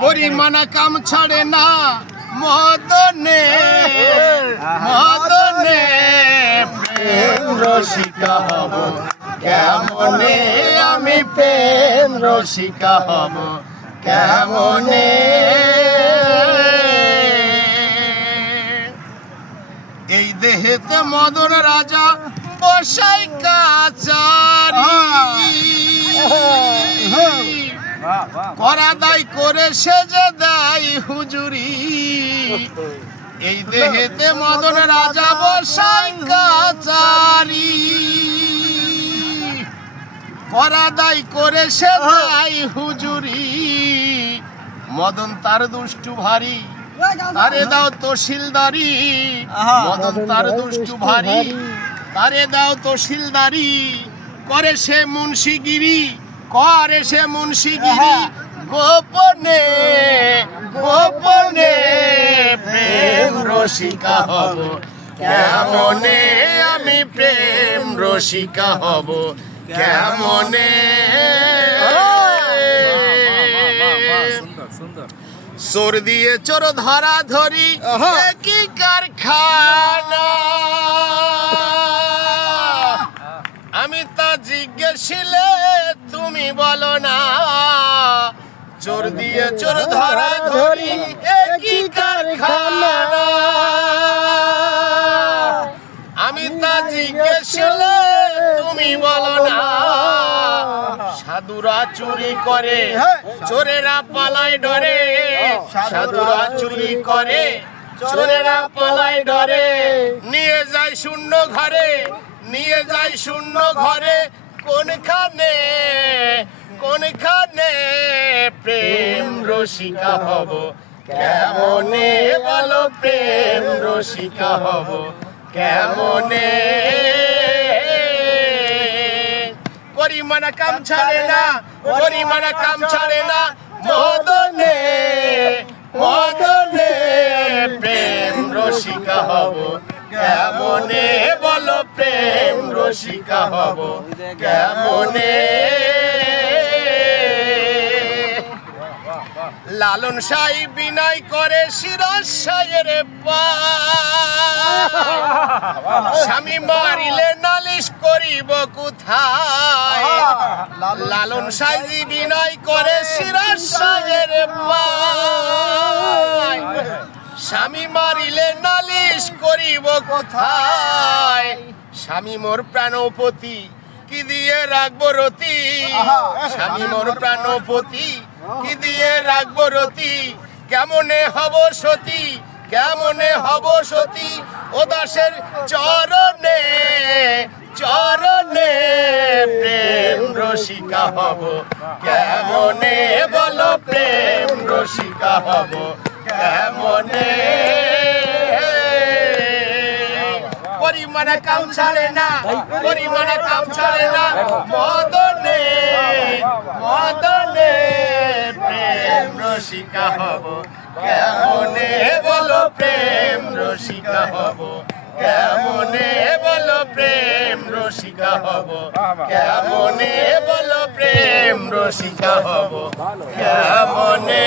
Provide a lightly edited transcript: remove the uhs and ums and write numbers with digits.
পরিমানা কাম ছাড়ে না মদনে মদনে প্রেম রসিকা হব কেমনে আমি প্রেম রসিকা হব কেমনে এই দেহেতে মদন রাজা বসাই কাচারি করা দায় করে সেজে দেয় হুজুরি এই দেহেতে মদন রাজা বসাই কাচারি করা দায় করে সে দেয় হুজুরি মদন তার দুষ্টু ভারী তারে দাও তহসিলদারি মদন তার দুষ্টু ভারী তারে দাও তহসিলদারি করে সে মুন্সিগিরি করে সে মুন্সিগিরি গোপনে গোপনে প্রেম রসিকা হব কেমনে আমি প্রেম রসিকা হব কেমনে চোর দিয়ে চোর ধরা ধরি কি কারখানা আমি তা জিজ্ঞেসিলে তুমি বলো না চোর দিয়ে চোর ধরা ধরি কি কারখানা আমি তা জিজ্ঞেসিলে তুমি বলো না সাধুরা চুরি করে চোরেরা পালায় ডরে সাধুরা চুরি করে চোরেরা পালায় ডরে নিয়ে যায় শূন্য ঘরে নিয়ে যায় শূন্য ঘরে কোনখানে কোনখানে প্রেম রসিকা হব কেমনে বলো প্রেম রসিকা হব কেমনে পরিমানা কাম ছাড়ে না পরিমানা কাম ছাড়ে না মদনে মদনে প্রেম রসিকা হব কেমনে বলো প্রেম রসিকা হব কেমনে লালন সাই বিনয় করে সিরাজ সাহের পা স্বামী মারিলে নালিশ করিব কোথায় লালন সাইজি বিনয় করে সিরাজ সাহের পা স্বামী মারিলে নালিশ করিব কোথায় স্বামী মোর প্রাণপতি কি দিয়ে রাখবো রতি স্বামী মোর প্রাণপতি কি দিয়ে রাখবো রতি কেমনে হব সতী কেমনে হব সতী ও দাসের চরণে চরণে প্রেম রসিকা হব কেমনে বলো প্রেম রসিকা হব কেমনে পরিমাণে কাম ছাড়ে না পরিমাণে কাম ছাড়ে না মদনে মদনে প্রেম রসিকা হব কেমনে বলো প্রেম রসিকা হব কেমনে বলো প্রেম রসিকা হব কেমনে বলো প্রেম রসিকা হব কেমনে